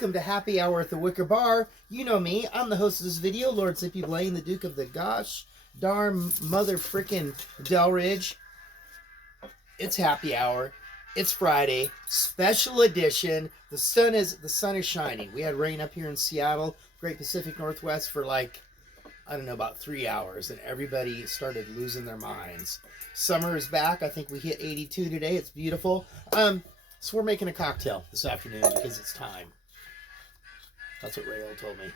welcome to Happy Hour at the Wicker Bar. You know me, I'm the host of this video, Lord Zippy Blaine, the Duke of the gosh darn mother frickin' Delridge. It's happy hour. It's Friday, special edition. The sun is shining. We had rain up here in Seattle, Great Pacific Northwest for like, I don't know, about 3 hours, and everybody started losing their minds. Summer is back. I think we hit 82 today. It's beautiful. So we're making a cocktail this afternoon because it's time. That's what Rayo told me.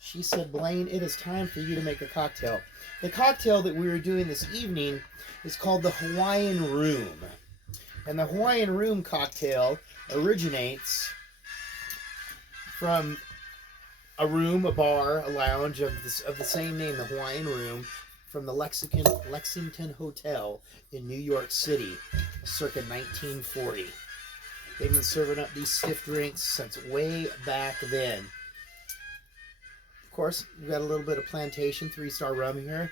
She said, Blaine, it is time for you to make a cocktail. The cocktail that we were doing this evening is called the Hawaiian Room. And the Hawaiian Room cocktail originates from a room, a bar, a lounge of the same name, the Hawaiian Room, from the Lexington Hotel in New York City, circa 1940. They've been serving up these stiff drinks since way back then. Of course, we've got a little bit of plantation 3-star rum here.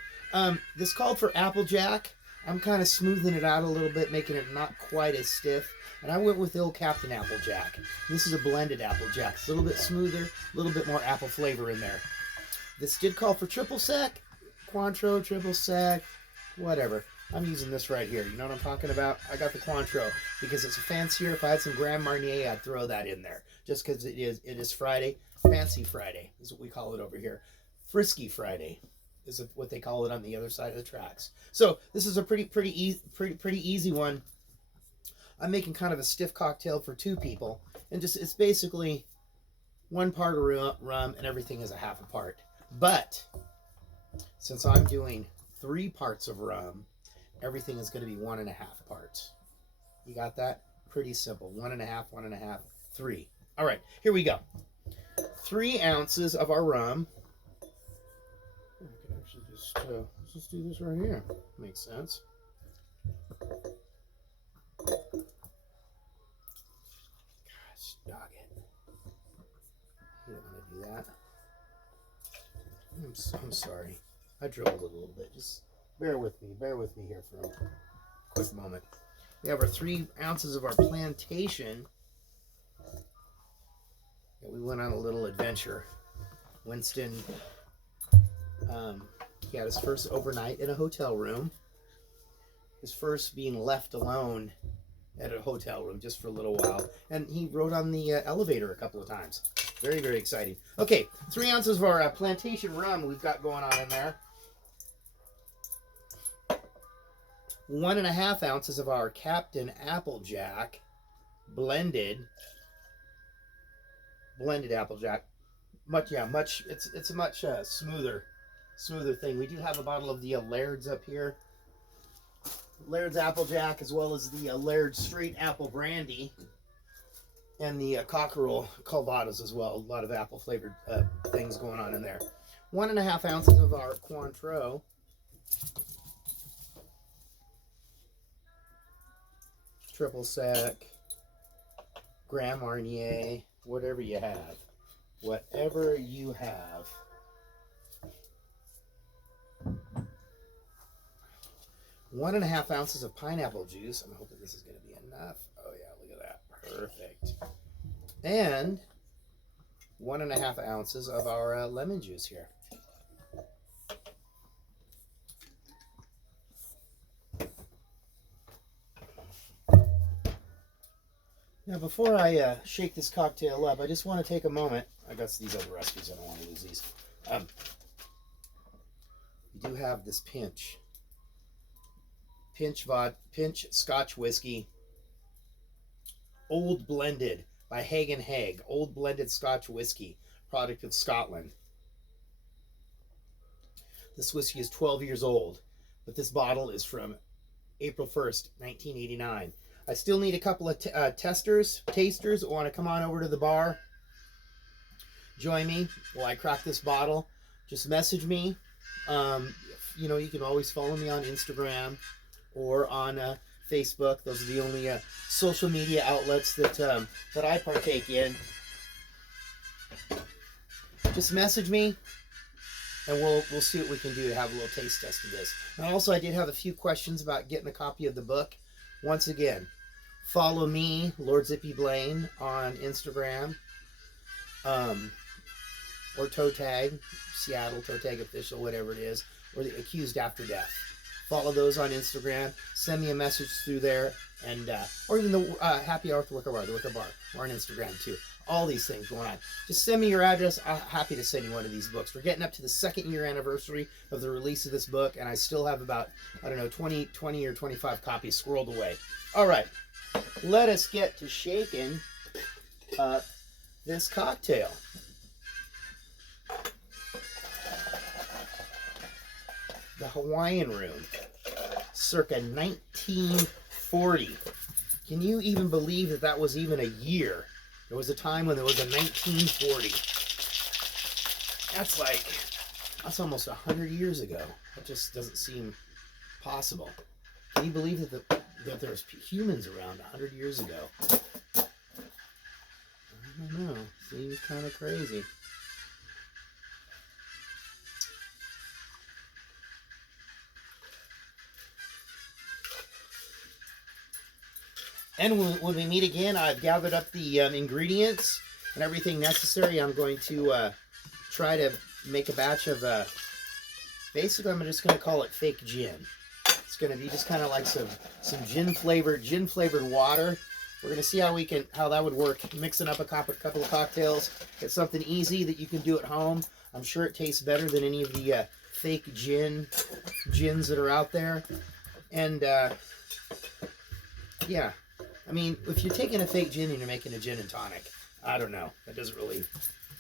This called for Applejack. I'm kind of smoothing it out a little bit, making it not quite as stiff. And I went with the old Captain Applejack. This is a blended Applejack. It's a little bit smoother, a little bit more apple flavor in there. This did call for triple sec, Cointreau, triple sec, whatever. I'm using this right here. You know what I'm talking about? I got the Cointreau because it's a fancier. If I had some Grand Marnier, I'd throw that in there. Just because it is Friday. Fancy Friday is what we call it over here. Frisky Friday is what they call it on the other side of the tracks. So this is a pretty easy one. I'm making kind of a stiff cocktail for 2 people, and it's basically 1 part of rum and everything is a half a part. But since I'm doing 3 parts of rum, everything is going to be 1.5 parts. You got that? Pretty simple. 1.5, 1.5, 3. All right, here we go. 3 ounces of our rum. I can actually let's just do this right here. Makes sense. Gosh, dog it. You don't want to do that. I'm sorry. I dribbled it a little bit. Just bear with me here for a quick moment. We have our 3 ounces of our plantation. And we went on a little adventure. Winston, he had his first overnight in a hotel room. His first being left alone at a hotel room just for a little while. And he rode on the elevator a couple of times. Very, very exciting. Okay, 3 ounces of our plantation rum we've got going on in there. 1.5 ounces of our Captain Applejack blended Applejack. It's a much smoother thing. We do have a bottle of the Laird's up here. Laird's Applejack, as well as the Laird's Straight Apple Brandy, and the Cockerel Calvados as well. A lot of apple flavored things going on in there. 1.5 ounces of our Cointreau. Triple sec, Grand Marnier, whatever you have. Whatever you have. One and a half ounces of pineapple juice. I'm hoping this is going to be enough. Oh yeah, look at that. Perfect. And 1.5 ounces of our lemon juice here. Now, before I shake this cocktail up, I just want to take a moment. I got these other recipes. I don't want to lose these. We do have this pinch Scotch whiskey, old blended by Haig & Haig, old blended Scotch whiskey, product of Scotland. This whiskey is 12 years old, but this bottle is from April 1st, 1989. I still need a couple of tasters who want to come on over to the bar. Join me while I crack this bottle. Just message me. You know, you can always follow me on Instagram or on Facebook. Those are the only social media outlets that I partake in. Just message me, and we'll see what we can do to have a little taste test of this. And also, I did have a few questions about getting a copy of the book. Once again, follow me, Lord Zippy Blaine, on Instagram. or toe tag, Seattle toe tag official, whatever it is, or the accused after death. Follow those on Instagram. Send me a message through there, and or even the Happy Hour with the Wicker Bar, We're on Instagram too. All these things going on. Just send me your address. I'm happy to send you one of these books. We're getting up to the 2nd year anniversary of the release of this book, and I still have about, I don't know, 20 or 25 copies squirreled away. All right, let us get to shaking up this cocktail. The Hawaiian Room, circa 1940. Can you even believe that that was even a year? There was a time when there was a 1940. That's almost 100 years ago. That just doesn't seem possible. Can you believe that there's humans around 100 years ago? I don't know. Seems kind of crazy. And when we meet again, I've gathered up the ingredients and everything necessary. I'm going to try to make a batch of, basically I'm just going to call it fake gin. It's going to be just kind of like some gin flavored water. We're going to see how that would work. Mixing up a couple of cocktails. It's something easy that you can do at home. I'm sure it tastes better than any of the fake gins that are out there. And yeah. I mean, if you're taking a fake gin and you're making a gin and tonic, I don't know. That doesn't really.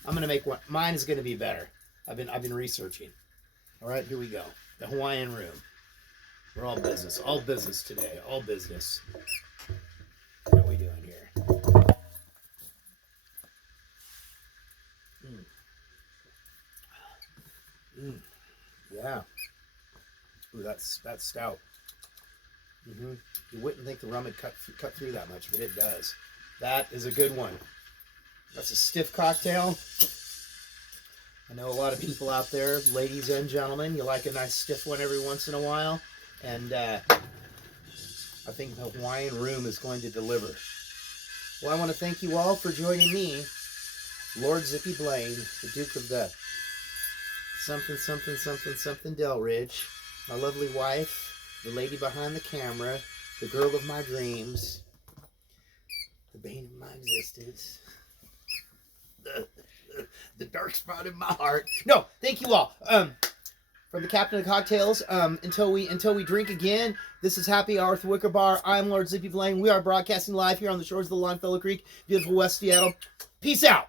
I'm gonna make one. Mine is gonna be better. I've been researching. All right, here we go. The Hawaiian Room. We're all business today. All business. How are we doing here? Yeah. Ooh, that's stout. You wouldn't think the rum had cut through that much, but it does. That is a good one. That's a stiff cocktail. I know a lot of people out there, ladies and gentlemen, you like a nice stiff one every once in a while. And I think the Hawaiian Room is going to deliver. Well, I want to thank you all for joining me, Lord Zippy Blaine, the Duke of the something Delridge, my lovely wife, the lady behind the camera, the girl of my dreams, the bane of my existence, the dark spot in my heart. No, thank you all. From the Captain of Cocktails, until we drink again, this is Happy Hour with the Wicker Bar. I'm Lord Zippy Blaine. We are broadcasting live here on the shores of the Longfellow Creek, beautiful West Seattle. Peace out.